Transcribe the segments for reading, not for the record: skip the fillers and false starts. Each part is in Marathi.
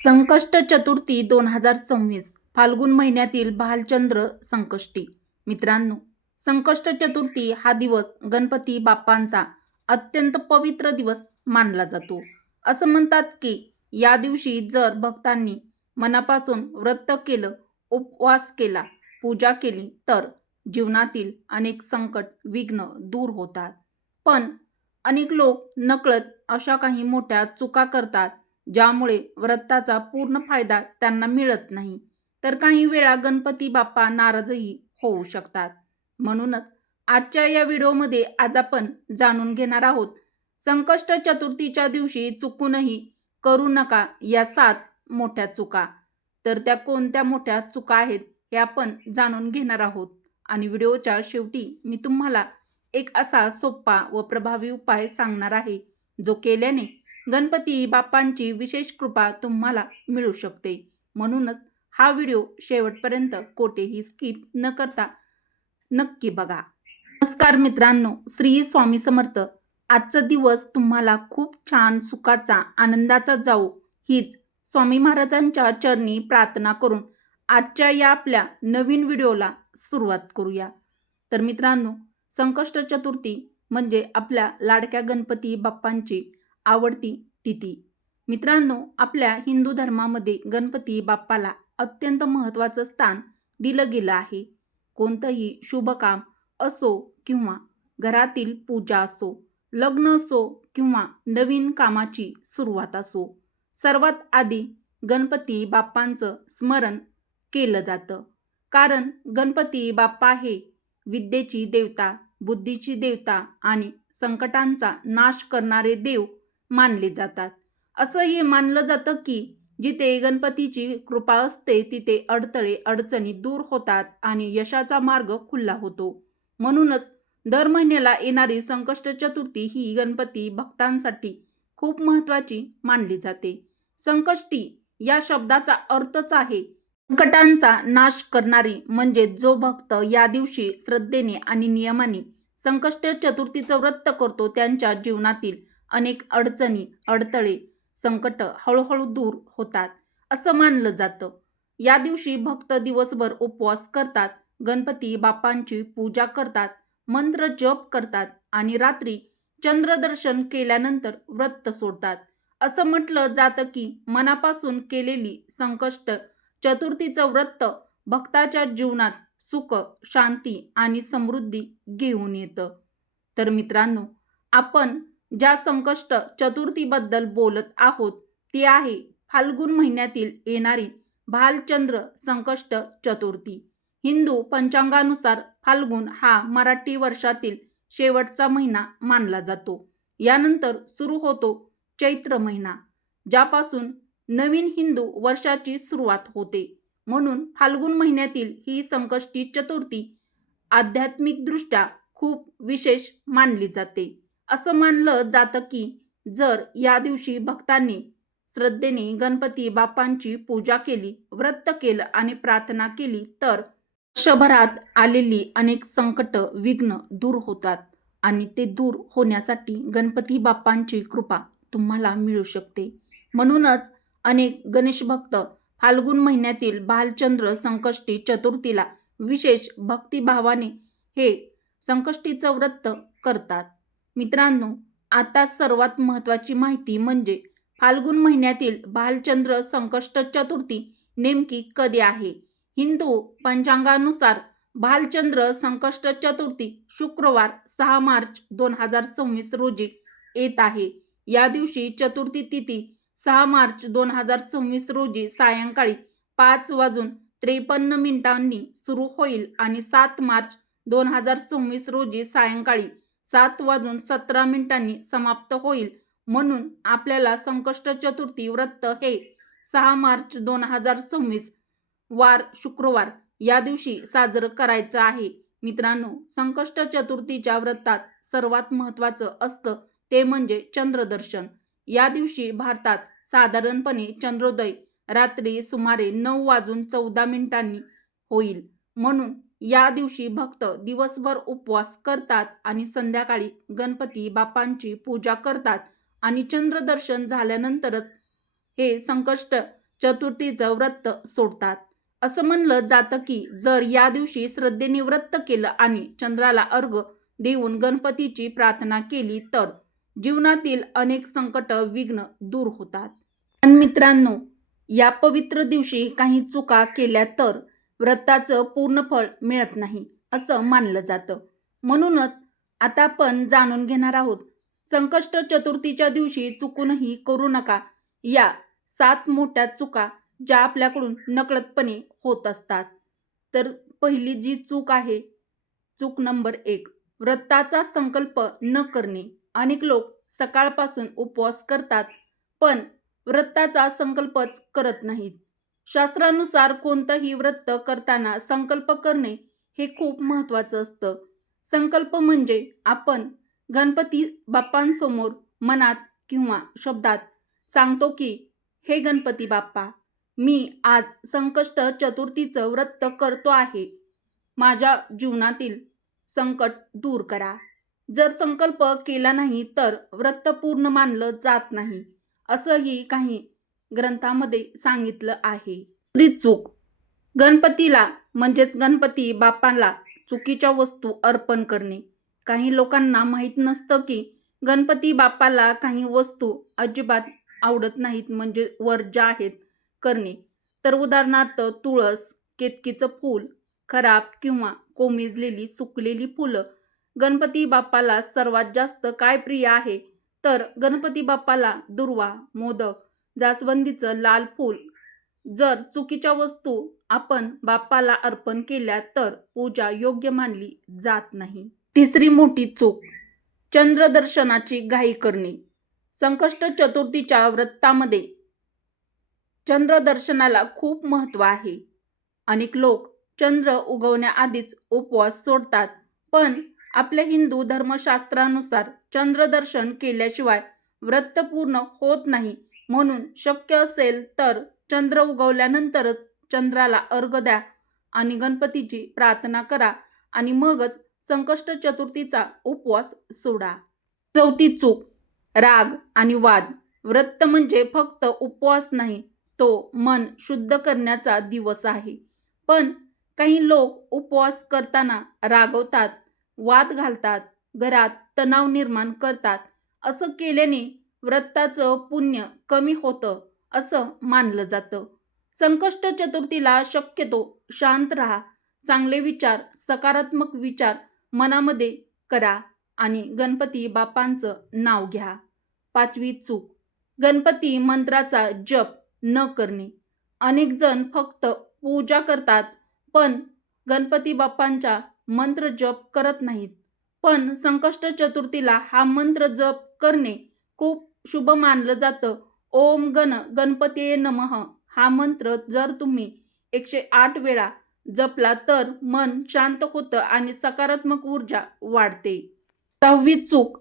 संकष्ट चतुर्थी 2026 फाल्गुन महिन्यातील भालचंद्र संकष्टी। मित्रांनो, संकष्ट चतुर्थी हा दिवस गणपती बाप्पांचा अत्यंत पवित्र दिवस मानला जातो। असं म्हणतात की या दिवशी जर भक्तांनी मनापासून व्रत केलं, उपवास केला, पूजा केली तर जीवनातील अनेक संकट, विघ्न दूर होतात। पण अनेक लोक नकळत अशा काही मोठ्या चुका करतात ज्यामुळे व्रताचा पूर्ण फायदा त्यांना मिळत नाही, तर काही वेळा गणपती बाप्पा नाराजही होऊ शकतात। म्हणूनच आजच्या या व्हिडिओमध्ये आज आपण जाणून घेणार आहोत संकष्ट चतुर्थीच्या दिवशी चुकूनही करू नका या 7 मोठ्या चुका। तर त्या कोणत्या मोठ्या चुका आहेत हे आपण जाणून घेणार आहोत आणि व्हिडिओच्या शेवटी मी तुम्हाला एक असा सोपा व प्रभावी उपाय सांगणार आहे जो केल्याने गणपती बाप्पांची विशेष कृपा तुम्हाला मिळू शकते। म्हणूनच हा व्हिडिओ शेवटपर्यंत कोठेही स्किप न करता नक्की बघा। नमस्कार मित्रांनो, श्री स्वामी समर्थ। आजचा दिवस तुम्हाला खूप छान, सुखाचा, आनंदाचा जावो हीच स्वामी महाराजांच्या चरणी प्रार्थना करून आजच्या या आपल्या नवीन व्हिडिओला सुरुवात करूया। तर मित्रांनो, संकष्ट चतुर्थी म्हणजे आपल्या लाडक्या गणपती बाप्पांची आवडती तिथी। मित्रांनो, आपल्या हिंदू धर्मामध्ये गणपती बाप्पाला अत्यंत महत्त्वाचं स्थान दिलं गेलं आहे। कोणतंही शुभ काम असो किंवा घरातील पूजा असो, लग्न असो किंवा नवीन कामाची सुरुवात असो, सर्वात आधी गणपती बाप्पांचं स्मरण केलं जातं। कारण गणपती बाप्पा हे विद्येची देवता, बुद्धीची देवता आणि संकटांचा नाश करणारे देव मानले जातात। असं हे मानलं जातं की जिथे गणपतीची कृपा असते तिथे अडथळे, अडचणी दूर होतात आणि यशाचा मार्ग खुला होतो। म्हणूनच दर महिन्याला येणारी संकष्ट चतुर्थी ही गणपती भक्तांसाठी खूप महत्त्वाची मानली जाते। संकष्टी या शब्दाचा अर्थच आहे संकटांचा नाश करणारी, म्हणजे जो भक्त या दिवशी श्रद्धेने आणि नियमाने संकष्ट चतुर्थीचं व्रत करतो त्यांच्या जीवनातील अनेक अडचणी, अडथळे, संकट हळूहळू दूर होतात असं मानलं जातं। या दिवशी भक्त दिवसभर उपवास करतात, गणपती बाप्पांची पूजा करतात, मंत्र जप करतात आणि रात्री चंद्रदर्शन केल्यानंतर व्रत सोडतात। असं म्हटलं जातं की मनापासून केलेली संकष्ट चतुर्थीचं व्रत भक्ताच्या जीवनात सुख, शांती आणि समृद्धी घेऊन येतं। तर मित्रांनो, आपण ज्या संकष्ट चतुर्थीबद्दल बोलत आहोत ती आहे फाल्गुन महिन्यातील येणारी भालचंद्र संकष्ट चतुर्थी। हिंदू पंचांगानुसार फाल्गुन हा मराठी वर्षातील शेवटचा महिना मानला जातो। यानंतर सुरू होतो चैत्र महिना, ज्यापासून नवीन हिंदू वर्षाची सुरुवात होते। म्हणून फाल्गुन महिन्यातील ही संकष्टी चतुर्थी आध्यात्मिकदृष्ट्या खूप विशेष मानली जाते। असं मानलं जातं की जर या दिवशी भक्तांनी श्रद्धेने गणपती बाप्पांची पूजा केली, व्रत केलं आणि प्रार्थना केली तर वर्षभरात आलेली अनेक संकट, विघ्न दूर होतात आणि ते दूर होण्यासाठी गणपती बाप्पांची कृपा तुम्हाला मिळू शकते। म्हणूनच अनेक गणेश भक्त फाल्गुन महिन्यातील भालचंद्र संकष्टी चतुर्थीला विशेष भक्तिभावाने हे संकष्टीचं व्रत करतात। मित्रांनो, आता सर्वात महत्त्वाची माहिती म्हणजे फाल्गुन महिन्यातील भालचंद्र संकष्ट चतुर्थी नेमकी कधी आहे। हिंदू पंचांगानुसार भालचंद्र संकष्ट चतुर्थी शुक्रवार 6 मार्च 2026 रोजी येत आहे। या दिवशी चतुर्थी तिथी 6 मार्च 2026 रोजी सायंकाळी 5:53 सुरू होईल आणि 7 मार्च 2026 रोजी सायंकाळी 7:17 समाप्त होईल। म्हणून आपल्याला संकष्ट चतुर्थी व्रत हे 6 मार्च 2026 वार शुक्रवार या दिवशी साजरं करायचं आहे। मित्रांनो, संकष्ट चतुर्थीच्या व्रतात सर्वात महत्त्वाचं असतं ते म्हणजे चंद्रदर्शन। या दिवशी भारतात साधारणपणे चंद्रोदय रात्री सुमारे 9:14 होईल। म्हणून या दिवशी भक्त दिवसभर उपवास करतात आणि संध्याकाळी गणपती बाप्पांची पूजा करतात आणि चंद्रदर्शन झाल्यानंतरच हे संकष्ट चतुर्थीचं व्रत सोडतात. असं म्हणलं जातं की जर या दिवशी श्रद्धेने व्रत केलं आणि चंद्राला अर्घ्य देऊन गणपतीची प्रार्थना केली तर जीवनातील अनेक संकट विघ्न दूर होतात. पण मित्रांनो, या पवित्र दिवशी काही चुका केल्या तर व्रताचं पूर्ण फळ मिळत नाही असं मानलं जातं. म्हणूनच आता आपण जाणून घेणार आहोत संकष्ट चतुर्थीच्या दिवशी चुकूनही करू नका या 7 मोठ्या चुका ज्या आपल्याकडून नकळतपणे होत असतात. तर पहिली जी चूक आहे, चूक नंबर 1, व्रताचा संकल्प न करणे. अनेक लोक सकाळपासून उपवास करतात पण व्रताचा संकल्पच करत नाहीत. शास्त्रानुसार कोणतंही व्रत करताना संकल्प करणे हे खूप महत्त्वाचं असतं. संकल्प म्हणजे आपण गणपती बाप्पांसमोर मनात किंवा शब्दात सांगतो की हे गणपती बाप्पा, मी आज संकष्ट चतुर्थीचं व्रत करतो आहे. माझ्या जीवनातील संकट दूर करा. जर संकल्प केला नाही तर व्रत पूर्ण मानलं जात नाही असंही काही ग्रंथामध्ये सांगितलं आहे. दुसरी चूक, गणपतीला म्हणजेच गणपती बाप्पाला चुकीच्या वस्तू अर्पण करणे. काही लोकांना माहीत नसतं की गणपती बाप्पाला काही वस्तू अजिबात आवडत नाहीत, म्हणजे वर्ज्य आहेत करणे. तर उदाहरणार्थ तुळस, केतकीचं फूल, खराब किंवा कोमेजलेली सुकलेली फुलं. गणपती बाप्पाला सर्वात जास्त काय प्रिय आहे तर गणपती बाप्पाला दुर्वा, मोदक, जास्वंदीचं लाल फूल. जर चुकीच्या वस्तू आपण बाप्पाला अर्पण केल्या तर पूजा योग्य मानली जात नाही. तिसरी मोठी चूक, चंद्रदर्शनाची घाई करणे. संकष्ट चतुर्थीच्या व्रतामध्ये चंद्रदर्शनाला खूप महत्त्व आहे. अनेक लोक चंद्र उगवण्याआधीच उपवास सोडतात पण आपल्या हिंदू धर्मशास्त्रानुसार चंद्रदर्शन केल्याशिवाय व्रत पूर्ण होत नाही. म्हणून शक्य असेल तर चंद्र उगवल्यानंतरच चंद्राला अर्घ्य द्या आणि गणपतीची प्रार्थना करा आणि मगच संकष्ट चतुर्थीचा उपवास सोडा. चौथी चूक, राग आणि वाद. व्रत म्हणजे फक्त उपवास नाही, तो मन शुद्ध करण्याचा दिवस आहे. पण काही लोक उपवास करताना रागवतात, वाद घालतात, घरात तणाव निर्माण करतात. असं केल्याने व्रताचं पुण्य कमी होतं असं मानलं जातं. संकष्ट चतुर्थीला शक्यतो शांत राहा, चांगले विचार, सकारात्मक विचार मनामध्ये करा आणि गणपती बाप्पांचं नाव घ्या. 5वी चूक, गणपती मंत्राचा जप न करणे. अनेक जण फक्त पूजा करतात पण गणपती बाप्पांचा मंत्र जप करत नाहीत. पण संकष्ट चतुर्थीला हा मंत्र जप करणे खूप शुभ मानलं जातं. ओम गण गणपतीये नमः हा मंत्र जर तुम्ही 108 वेळा जपला तर मन शांत होतं आणि सकारात्मक ऊर्जा वाढते. 6वी चूक,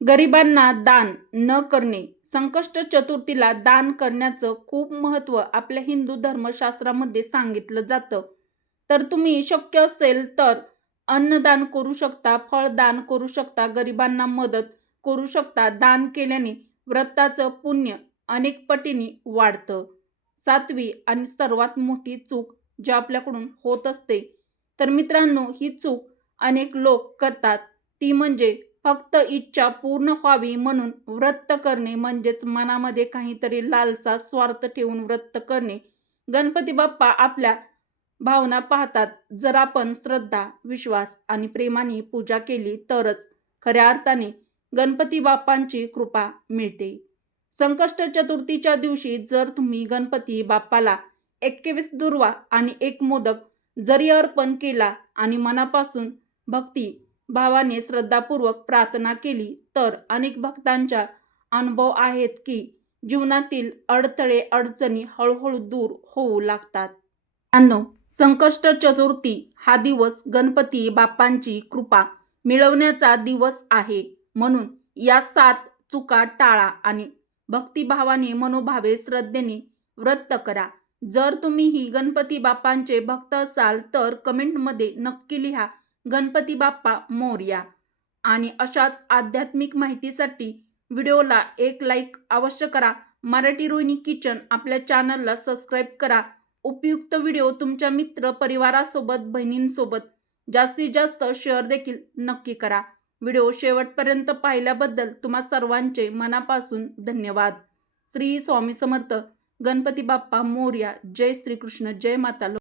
गरिबांना दान न करणे. संकष्ट चतुर्थीला दान करण्याचं खूप महत्त्व आपल्या हिंदू धर्मशास्त्रामध्ये सांगितलं जातं. तर तुम्ही शक्य असेल तर अन्नदान करू शकता, फळदान करू शकता, गरिबांना मदत करू शकता. दान केल्याने व्रताचं पुण्य अनेक पटीने वाढतं. 7वी आणि सर्वात मोठी चूक जी आपल्याकडून होत असते तर मित्रांनो, ही चूक अनेक लोक करतात ती म्हणजे फक्त इच्छा पूर्ण व्हावी म्हणून व्रत करणे, म्हणजेच मनामध्ये काहीतरी लालसा, स्वार्थ ठेवून व्रत करणे. गणपती बाप्पा आपल्या भावना पाहतात. जर आपण श्रद्धा, विश्वास आणि प्रेमाने पूजा केली तरच खऱ्या अर्थाने गणपती बाप्पांची कृपा मिळते. संकष्ट चतुर्थीच्या दिवशी जर तुम्ही गणपती बाप्पाला 21 दुर्वा आणि 1 मोदक जरी अर्पण केला आणि मनापासून भक्ती भावाने श्रद्धापूर्वक प्रार्थना केली तर अनेक भक्तांच्या अनुभव आहेत की जीवनातील अडथळे, अडचणी हळूहळू दूर होऊ लागतात. संकष्ट चतुर्थी हा दिवस गणपती बाप्पांची कृपा मिळवण्याचा दिवस आहे. म्हणून या 7 चुका टाळा आणि भक्तिभावाने, मनोभावे, श्रद्धेने व्रत करा. जर तुम्हीही गणपती बाप्पांचे भक्त असाल तर कमेंटमध्ये नक्की लिहा गणपती बाप्पा मोरया. आणि अशाच आध्यात्मिक माहितीसाठी व्हिडिओला एक लाईक अवश्य करा. मराठी रोहिणी किचन आपल्या चॅनलला सबस्क्राईब करा. उपयुक्त व्हिडिओ तुमच्या मित्र परिवारासोबत बहिणींसोबत जास्तीत जास्त शेअर देखील नक्की करा. व्हिडिओ शेवटपर्यंत पाहिल्याबद्दल तुम्हा सर्वांचे मनापासून धन्यवाद. श्री स्वामी समर्थ. गणपती बाप्पा मोरया. जय श्रीकृष्ण. जय माता.